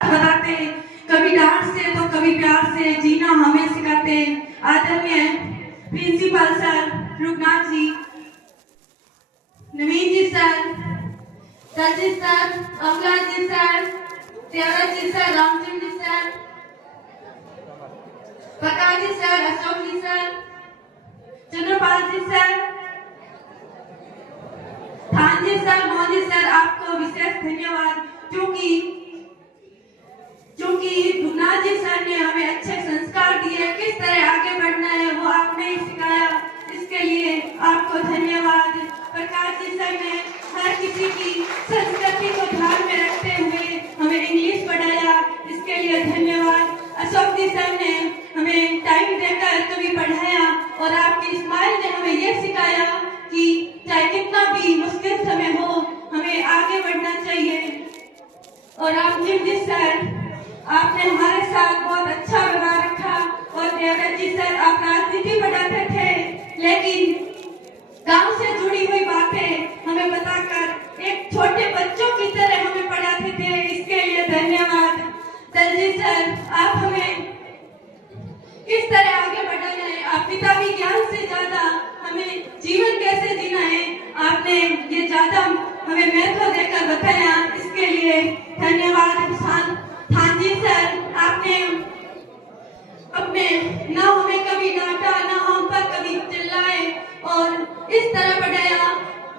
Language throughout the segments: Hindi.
बताते, कभी डांट से तो कभी प्यार से जीना हमें सिखाते। आदरणीय प्रिंसिपल सर रुगनाथ जी, नवीन जी सर, सरजीत सर, अमला जी सर, त्यागराज जी sir, Ramchandra ji sir, Prakash ji sir, Ashok जी सर, चंद्रपाल जी सर, थान जी सर, मोहन जी सर, आपको विशेष धन्यवाद। क्योंकि रुगनाथ जी सर ने हमें अच्छे संस्कार दिए, किस तरह आगे बढ़ना है वो आपने ही सिखाया, इसके लिए आपको धन्यवाद। प्रकाश जी सर ने हर किसी की संस्कृति को ध्यान में रखते हुए हमें इंग्लिश पढ़ाया, इसके लिए धन्यवाद। अशोक जी सर ने हमें टाइम देकर कभी पढ़ाया और आपकी स्माइल ने हमें ये सिखाया कि चाहे कितना भी मुश्किल समय हो हमें आगे बढ़ना चाहिए। और रामचंद्र जी सर, आपने हमारे साथ बहुत अच्छा व्यवहार रखा। और त्यागराज जी सर, आप राजनीति पढ़ाते थे लेकिन गांव से जुड़ी हुई बातें हमें बताकर एक छोटे बच्चों की तरह हमें पढ़ाते थे, इसके लिए धन्यवाद। दलजीत सर, आप हमें किस तरह आगे बढ़ाना है, आप किताबी ज्ञान से ज्यादा हमें जीवन कैसे जीना है आपने ये ज्यादा हमें महत्व देकर बताया, इसके लिए धन्यवाद। थान जी सर, आपने अपने ना हमें कभी डांटा, ना हम पर कभी चिल्लाए और इस तरह पढ़ाया,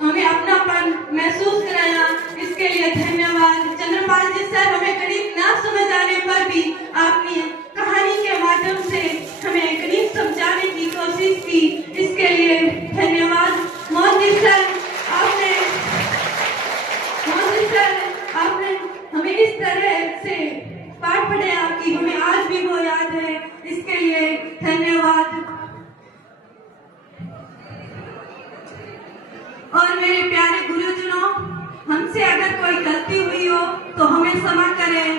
हमें अपनापन महसूस कराया, इसके लिए धन्यवाद। चंद्रपाल जी सर, हमें गणित ना समझ आने पर भी आपने कहानी के माध्यम से हमें गणित समझाने की कोशिश की, इसके लिए धन्यवाद। मोहन जी सर, आपने हमें इस तरह से पाठ पढ़ाया कि हमें आज भी वो याद है, इसके लिए धन्यवाद। और मेरे प्यारे गुरुजनों, हमसे अगर कोई गलती हुई हो तो हमें क्षमा करें।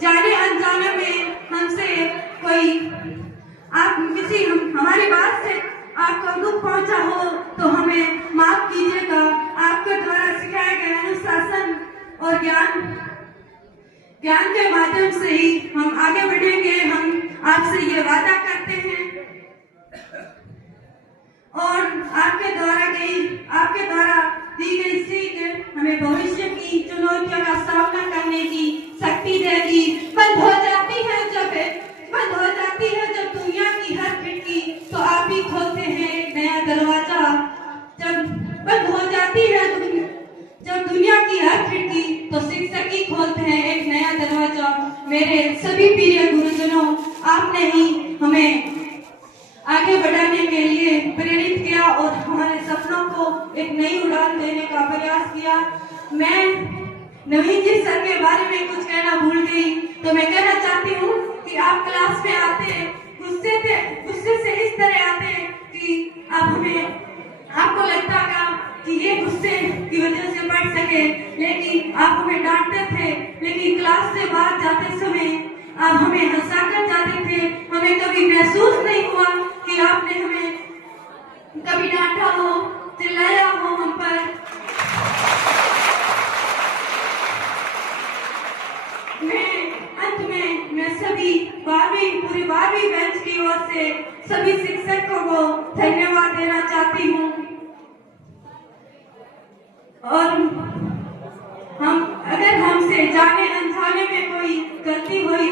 जाने अनजाने में हमसे कोई हमारी बात से आपको दुख पहुंचा हो तो हमें माफ कीजिएगा। आपके द्वारा सिखाए गए अनुशासन और ज्ञान के माध्यम से ही हम आगे बढ़ेंगे, हम आपसे ये वादा करते हैं। और आपके द्वारा दी गई सीख हमें भविष्य की चुनौतियों का सामना करने की शक्ति देगी। बंद हो जाती है जब दुनिया की हर खिड़की तो आप ही खोलते हैं एक नया दरवाजा। जब बंद हो जाती है जब दुनिया की हर खिड़की तो शिक्षक ही खोलते हैं एक नया दरवाजा। मेरे सभी प्रिय गुरुजनों, आपने ही हमें आगे बढ़ाने के लिए प्रेरित किया और हमारे सपनों को एक नई उड़ान देने का प्रयास किया। मैं नवीन जी सर के बारे में कुछ कहना भूल गई, तो मैं कहना चाहती हूँ कि आप क्लास में आते गुस्से से इस तरह आते कि आपको लगता था कि ये गुस्से की वजह से पढ़ सके, लेकिन आप हमें डांटते थे, लेकिन क्लास से बाहर जाते समय आप हमें हंसाकर जाते थे। हमें कभी महसूस नहीं हुआ कि आपने हमें कभी डांटा हो, चिल्लाया हो हम पर। अंत में मैं सभी पूरी 12वीं बैच की ओर से सभी शिक्षकों को धन्यवाद देना चाहती हूँ। और अगर हमसे जाने अनजाने में कोई गलती हुई